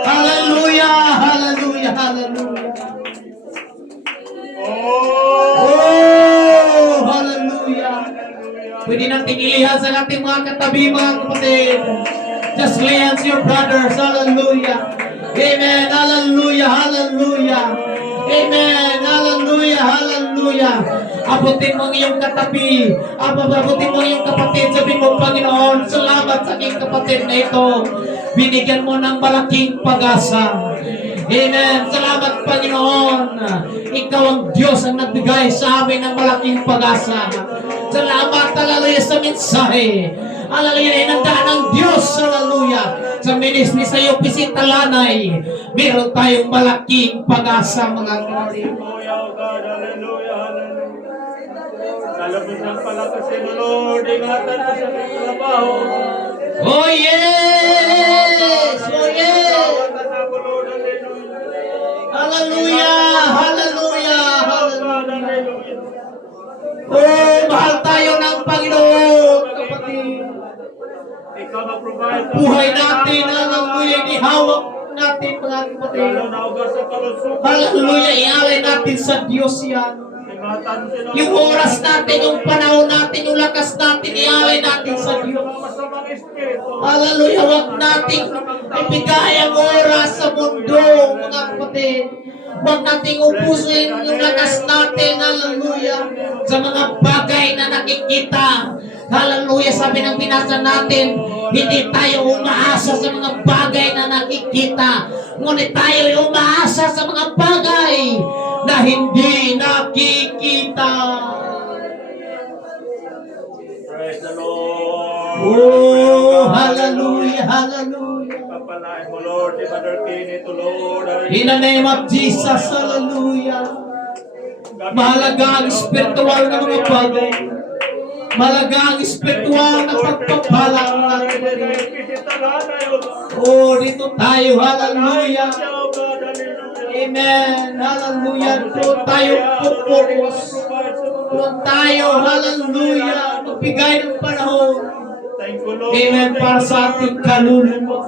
Hallelujah, hallelujah, hallelujah. Oh, hallelujah. Pwede natin ilihan sa ating mga katabi, mga kapatid. Just lay hands to your brothers. Hallelujah. Amen, hallelujah, hallelujah. Amen. Hallelujah. Hallelujah. Abutin mo ang iyong katabi. Abutin mo ang iyong kapatid. Sabihin mo, Panginoon, salamat sa aking kapatid na ito. Binigyan mo ng malaking pag-asa. Amen. Salamat, Panginoon. Ikaw ang Diyos ang nagbigay sa amin ng malaking pag-asa. Salamat, hallelujah, sa mensahe. Hallelujah, inandaan ng Diyos. Hallelujah. Sa ministry sa iyo, Pisitalanay, meron tayong malaking pag-asa, mga kapatid. Kalabot ng palakasin, Lord. Ingatan mo sa aming trabaho. Oh yes! Oh yes! Hallelujah! Hallelujah! Hallelujah! Oh, mahal tayo ng Panginoon, kapatid. Ikaw na-provide. Buhay natin, hallelujah, ihawak natin, mga kapatid. Lalo na ugas sa kalusugan. Hallelujah, ialay natin sa Diyos yan. Ingatan sila. Yung oras natin, yung panahon natin, yung lakas natin, ialay natin sa Diyos. Masamang espiritu. Hallelujah, huwag nating ibigay ang oras sa mundo, mga kapatid. Huwag nating ubusin yung lakas natin, hallelujah, sa mga bagay na nakikita. Hallelujah, sabi ng binasa natin, hindi tayo umaasa sa mga bagay na nakikita, ngunit tayo umaasa sa mga bagay na hindi nakikita. Praise the Lord. Oh, hallelujah, hallelujah. Papalain mo, Lord. Si Brother Kenny to Lord. In the name of Jesus, hallelujah. Mahalaga ang spiritual na mga bagay. Mahalaga ang spiritual na pagpapala, mga kapatid. Oh, dito tayo, hallelujah. Amen, hallelujah. Doon tayo focus. Doon tayo, hallelujah. Magbigay ng panahon. Amen, para sa ating kaluluwa.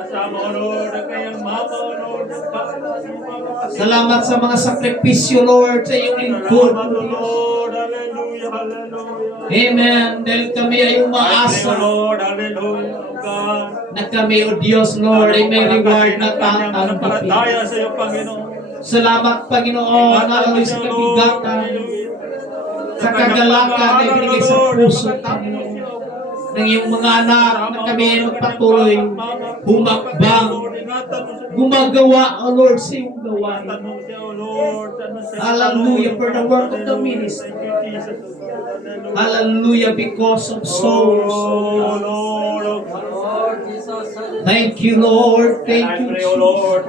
Kasama ko, Lord, ang kayang mama, Lord. Salamat sa mga sakripisyo, Lord, sa iyong lingkod. Salamat, Lord. Hallelujah, hallelujah. Amen. Dahil kami ay umaasa Lord, hallelujah, God. na kami, O Diyos, Lord, ay may reward na tatanggapin. Palataya sa iyo, Panginoon. Salamat, Panginoon, hallelujah, sa kabigatan, sa kagalakan na ibinigay sa puso, Panginoon, ng iyong mga anak na kami ay magpatuloy, humakbang, gumagawa, O Lord, sa iyong gawain. Hallelujah, for the work of the ministry. Hallelujah, because of souls. Thank you, Lord. Thank you, Jesus.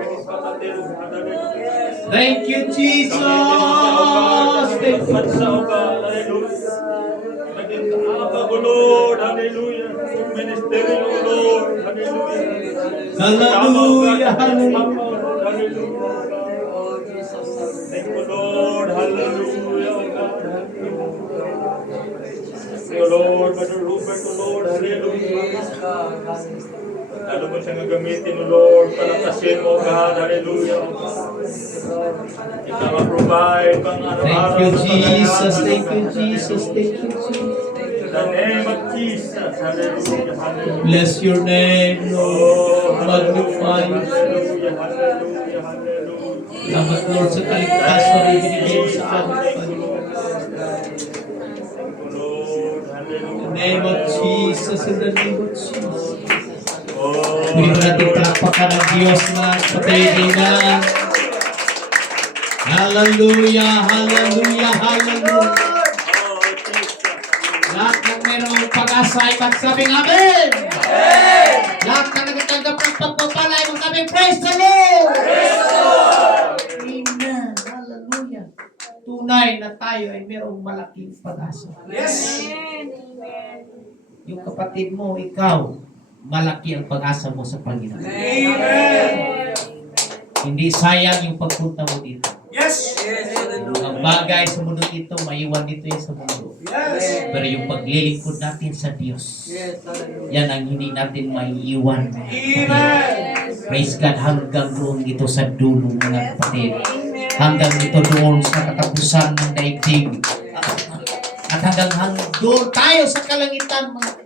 Thank you, Jesus. Thank you, Jesus. Lord, hallelujah. Ministry, Lord, hallelujah. Hallelujah, hallelujah. Thank you, Lord, hallelujah. Thank you, Lord, Brother Robert, Lord, hallelujah. Lalo mo siyang gagamitin, O Lord. Palakasin mo, God. Hallelujah, O God. Ikaw mag-provide pang Thank araw-araw you, sa Jesus. kanyang Thank you, Jesus. Thank you, Jesus. In the name of Jesus. Hallelujah, hallelujah. Bless your name, Lord. Oh, Magnify you. hallelujah, hallelujah, hallelujah. Salamat, Lord, sa kaligtasan na ibinigay mo sa amin, Panginoon. In the name of Jesus, in the name of Jesus. Pwede mo natin palakpakan ang Diyos na patay-ina. Hallelujah, hallelujah, hallelujah. Lahat ng mayroong pag-asa ay magsabing Amen. Lahat ng nagtatanggap ng pagpapala ay magsabing Praise the Lord. Amen. Hallelujah. Tunay na tayo ay mayroong malaking pag-asa. Yung kapatid mo, ikaw, malaki ang pag-asa mo sa Panginoon. Hindi sayang yung pagpunta mo dito. Ang bagay sa mundo ito, maiwan dito yan sa mundo. Pero yung paglilingkod natin sa Diyos, yan ang hindi natin maiiwan. Praise God, hanggang doon ito sa dulo, mga kapatid. Hanggang ito doon sa katapusan ng daigdig. At hanggang doon tayo sa kalangitan, mga kapatid.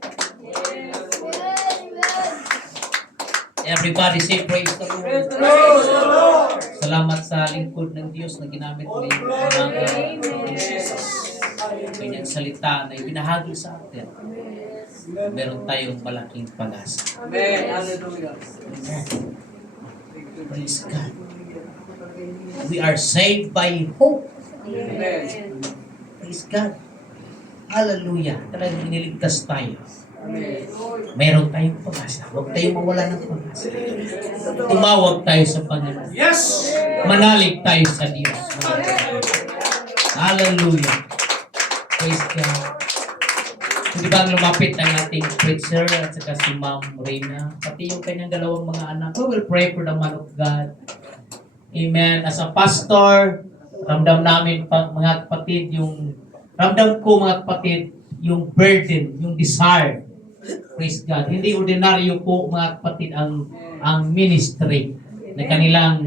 Everybody say praise the Lord. Salamat sa lingkod ng Diyos na ginamit mo yung kanyang salita na ibinahagi sa atin. Meron tayong malaking pag-asa. Amen. Hallelujah. Praise God. We are saved by hope. Amen. Praise God. Hallelujah. Talagang iniligtas tayo. Amen. Meron tayong pag-asa. Huwag tayong mawala ng pag-asa. Tumawag tayo sa Panginoon. Manalig tayo sa Diyos. Hallelujah. Praise God. Hindi ba lumapit ang ating preacher at saka si Ma'am Reyna, pati yung kanyang dalawang mga anak. We will pray for the man of God. Amen. As a pastor, ramdam namin mga kapatid, ramdam ko mga kapatid, yung burden, yung desire. Praise God. Hindi ordinaryo po mga kapatid ang ministry na kanilang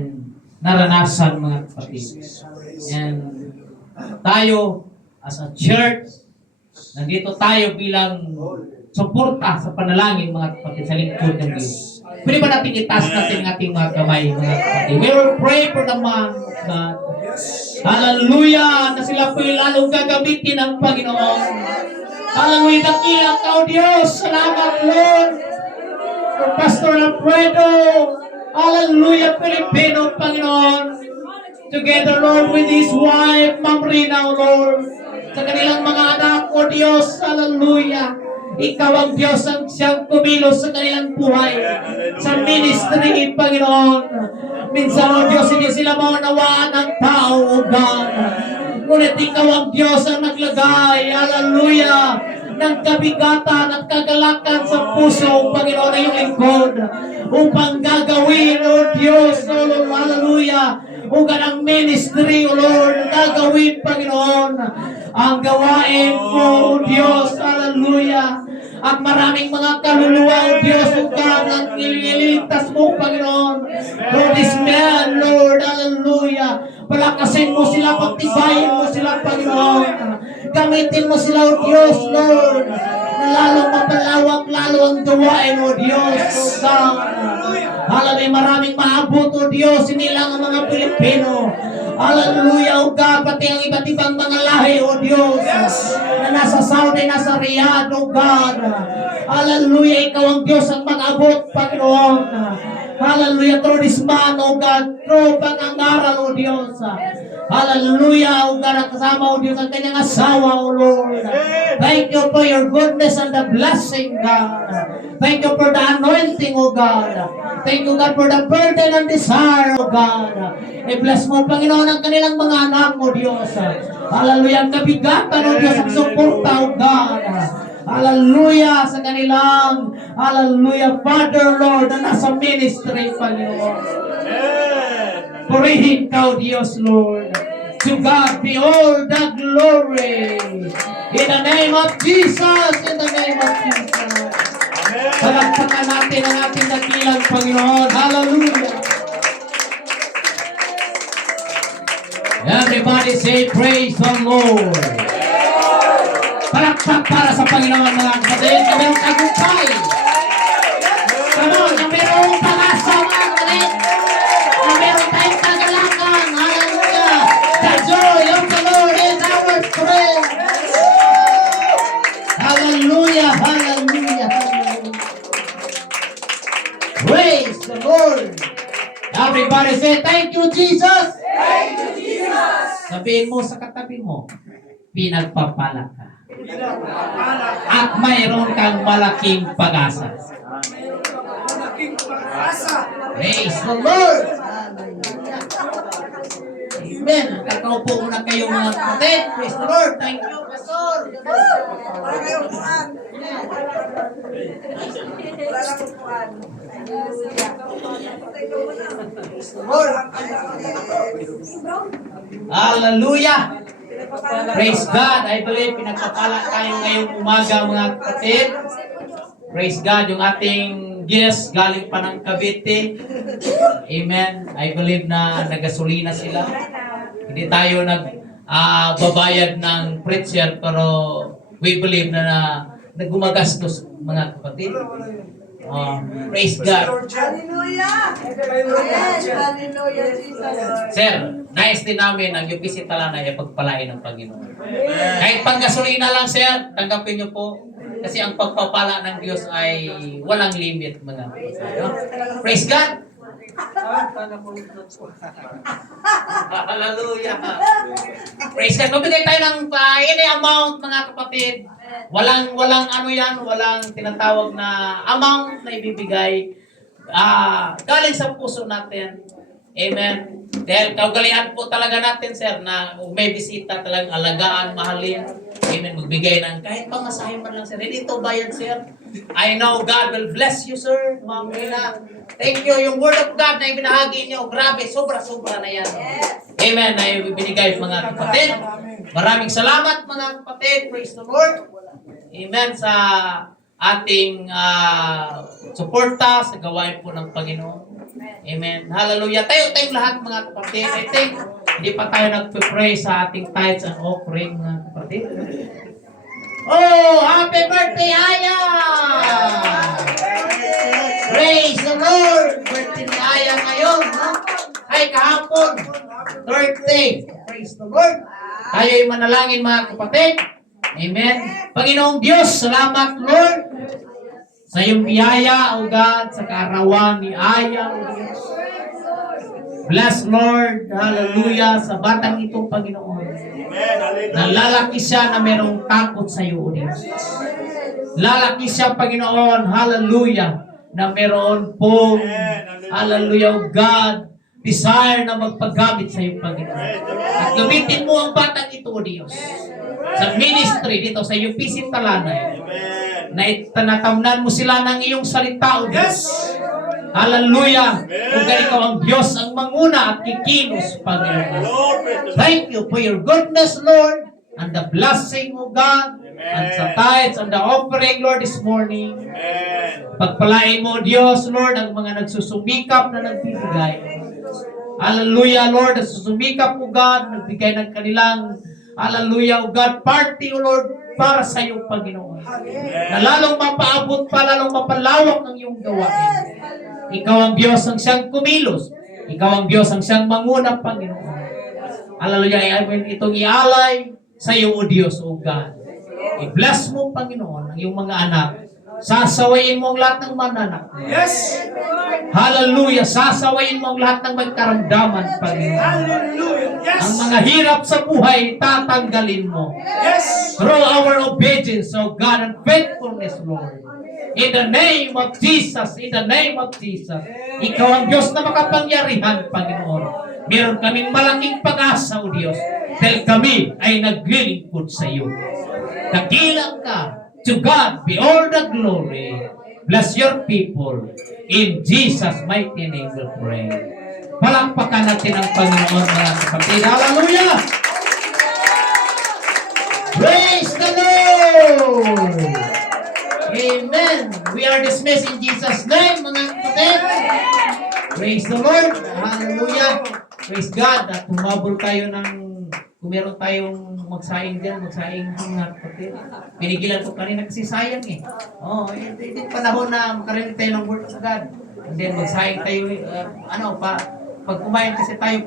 naranasan mga kapatid. And tayo as a church, nandito tayo bilang suporta sa panalangin mga kapatid sa lingkod ng Diyos. Pwede ba natin itaas natin ang ating mga kamay mga kapatid? We will pray for the man of God. Hallelujah! Na sila po'y lalong gagamitin ng Panginoon. Hallelujah! Dakilang Kau Diyos! Salamat Lord! For Pastor Alfredo! Hallelujah! Pilipino Panginoon! Together Lord with his wife, Ma'am Rina, Lord! Sa kanilang mga anak, O Diyos! Hallelujah! Ikaw ang Diyos ang siyang kumilos sa kanilang buhay. Sa ministry, Panginoon. Minsan, O Diyos, hindi sila maunawaan ng tao, O God. Ngunit ikaw ang Diyos ang naglagay, hallelujah, ng kabigatan at kagalakan sa puso, Panginoon, na iyong lingkod. Upang gagawin, O Diyos, O Lord, hallelujah, ugan ang ministry, O Lord, gagawin, Panginoon, ang gawain mo, O Diyos, hallelujah. At maraming mga kaluluwa, O Diyos, ugan ang ililigtas mo, Panginoon. Lord, this man, Lord, hallelujah. Palakasin mo sila, pagtibayin mo sila, Panginoon. Gamitin mo sila, O Diyos, Lord, na lalong mapalawak, lalo ang gawain, O Diyos, O God. Hallelujah, maraming maabot, O Diyos, hindi lang ang mga Pilipino. Hallelujah, O God, pati ang iba't ibang mga lahi, O Diyos, na nasa Saudi, nasa Riyadh, O God. Hallelujah, ikaw ang Diyos ang mag-abot, Panginoon. Hallelujah, through this man, O God, through pangangaral, O Diyos. Hallelujah, O God, ang kasama, O Diyos, ang kanyang asawa, O Lord. Thank you for your goodness and the blessing, God. Thank you for the anointing, O God. Thank you, God, for the burden and desire, O God. I-bless mo, Panginoon, ang kanilang mga anak, O Diyos. Hallelujah, ang kabigatan, O Diyos, ang suporta, O God. Hallelujah, sa kanilang, hallelujah, Father, Lord, na nasa ministry, Panginoon. Purihin Kau, Diyos, Lord. To God be all the glory. In the name of Jesus, in the name of Jesus. Amen. Palakpakan natin ang ating dakilang Panginoon. Hallelujah! Everybody say, praise the Lord! Palakpak para sa Panginoon mga kapatid. Na mayroong tagumpay. Come on, na mayroong pag-asa mga kapatid. Na mayroong tayong kagalakan. Hallelujah! The joy of the Lord is our strength. Hallelujah! Hallelujah! Hallelujah! Praise the Lord! Everybody say, thank you, Jesus! Thank you, Jesus. Sabihin mo sa katabi mo, pinagpapala ka. At mayroon kang malaking pag-asa. Praise the Lord! Amen. Kakaupo muna kayo mga kapatid. Praise the Lord. Thank you, Pastor. Wala kayong upuan. Wala lang upuan. Hallelujah! Praise God. I believe pinagpapala tayo ngayong umaga mga kapatid. Praise God. Yung ating guest galing pa ng Cavite. Amen. I believe na nagasolina sila. Hindi tayo babayad ng preacher pero we believe na gumagastos mga kapatid. Praise God. Hallelujah. Yes, hallelujah, Jesus. Sir, nais din namin ang yung bisita lang ay pagpalain ng Panginoon. Kahit panggasolina lang, sir, tanggapin niyo po. Kasi ang pagpapala ng Diyos ay walang limit, mga kapatid. Praise God! Hallelujah! Praise God! Mabigay tayo ng any amount, mga kapatid. Walang ano yan, walang tinatawag na amount na ibibigay. Galing sa puso natin. Amen. Dahil kaugalian po talaga natin, sir, na may bisita talagang alagaan, mahalin. Amen. Magbigay ng kahit pamasahe man lang, sir. Hindi ito bayad, sir. I know God will bless you, sir. Ma'am Rina. Thank you. Yung word of God na ibinahagi niyo, grabe, sobra-sobra na yan. Amen. Na ibinigay mga kapatid. Maraming salamat, mga kapatid. Praise the Lord. Amen. Sa ating suporta sa gawain po ng Panginoon. Amen. Hallelujah. Tayong lahat mga kapatid. I think hindi pa tayo nagpe-pray sa ating tithes and offering mga kapatid. Oh, happy birthday, Aya! Praise the Lord! Birthday ni Aya ngayon. Ay, kahapon. Birthday. Praise the Lord. Tayo'y manalangin mga kapatid. Amen. Panginoong Diyos, salamat Lord sa iyong biyaya, O God, sa kaarawan ni Aya, O Diyos. Bless Lord, hallelujah, sa batang itong Panginoon. Nalalaki siya na merong takot sa iyo, O Diyos. Lalaki siya, Panginoon, hallelujah, na meron pong, hallelujah, O God, desire na magpagamit sa iyo, Panginoon. At gamitin mo ang batang ito, O Diyos, sa ministry dito sa UPC Talanay, na itanatamnan mo sila ng iyong salita, O Diyos. Hallelujah! Kung ikaw ang Diyos ang manguna at kikilos, Panginoon. Thank you for your goodness, Lord, and the blessing, O God, and sa tithes and the offering, Lord, this morning. Pagpalain mo, Diyos, Lord, ang mga nagsusumikap na nagbibigay. Hallelujah, Lord, nagsusumikap, O God, nagbigay ng kanilang, hallelujah, O God, party, O Lord, para sa iyong Panginoon. Na lalong mapaabot pa, lalong mapalawak ang iyong gawain. Ikaw ang Diyos ang siyang kumilos. Ikaw ang Diyos ang siyang manguna, Panginoon. Hallelujah, itong ialay sa iyo, O Diyos, O God. I-bless mo, Panginoon, ang iyong mga anak. Sasawayin mo ang lahat ng mananak. Yes! Hallelujah! Sasawayin mo ang lahat ng magkaramdaman, Panginoon. Hallelujah! Yes! Ang mga hirap sa buhay, tatanggalin mo. Yes! Through our obedience, O God, and faithfulness, Lord. In the name of Jesus, in the name of Jesus. Ikaw ang Diyos na makapangyarihan, Panginoon. Meron kaming malaking pag-asa, O Diyos, dahil kami ay naglilingkod sa iyo. Dakilang ka. To God be all the glory. Bless your people. In Jesus' mighty name we pray. Palakpakan natin ang Panginoon, mga kapatid. Hallelujah! Praise the Lord! Amen. We are dismissed in Jesus' name, mga kapatid. Praise the Lord. Hallelujah. Praise God. At humabol tayo ng, kung meron tayong magsaing dyan, magsaing mga kapatid. Pinigilan ko kanina kasi sayang eh. Hindi panahon na makarinig tayo ng word of God. And then magsaing tayo, pag kumain kasi tayo,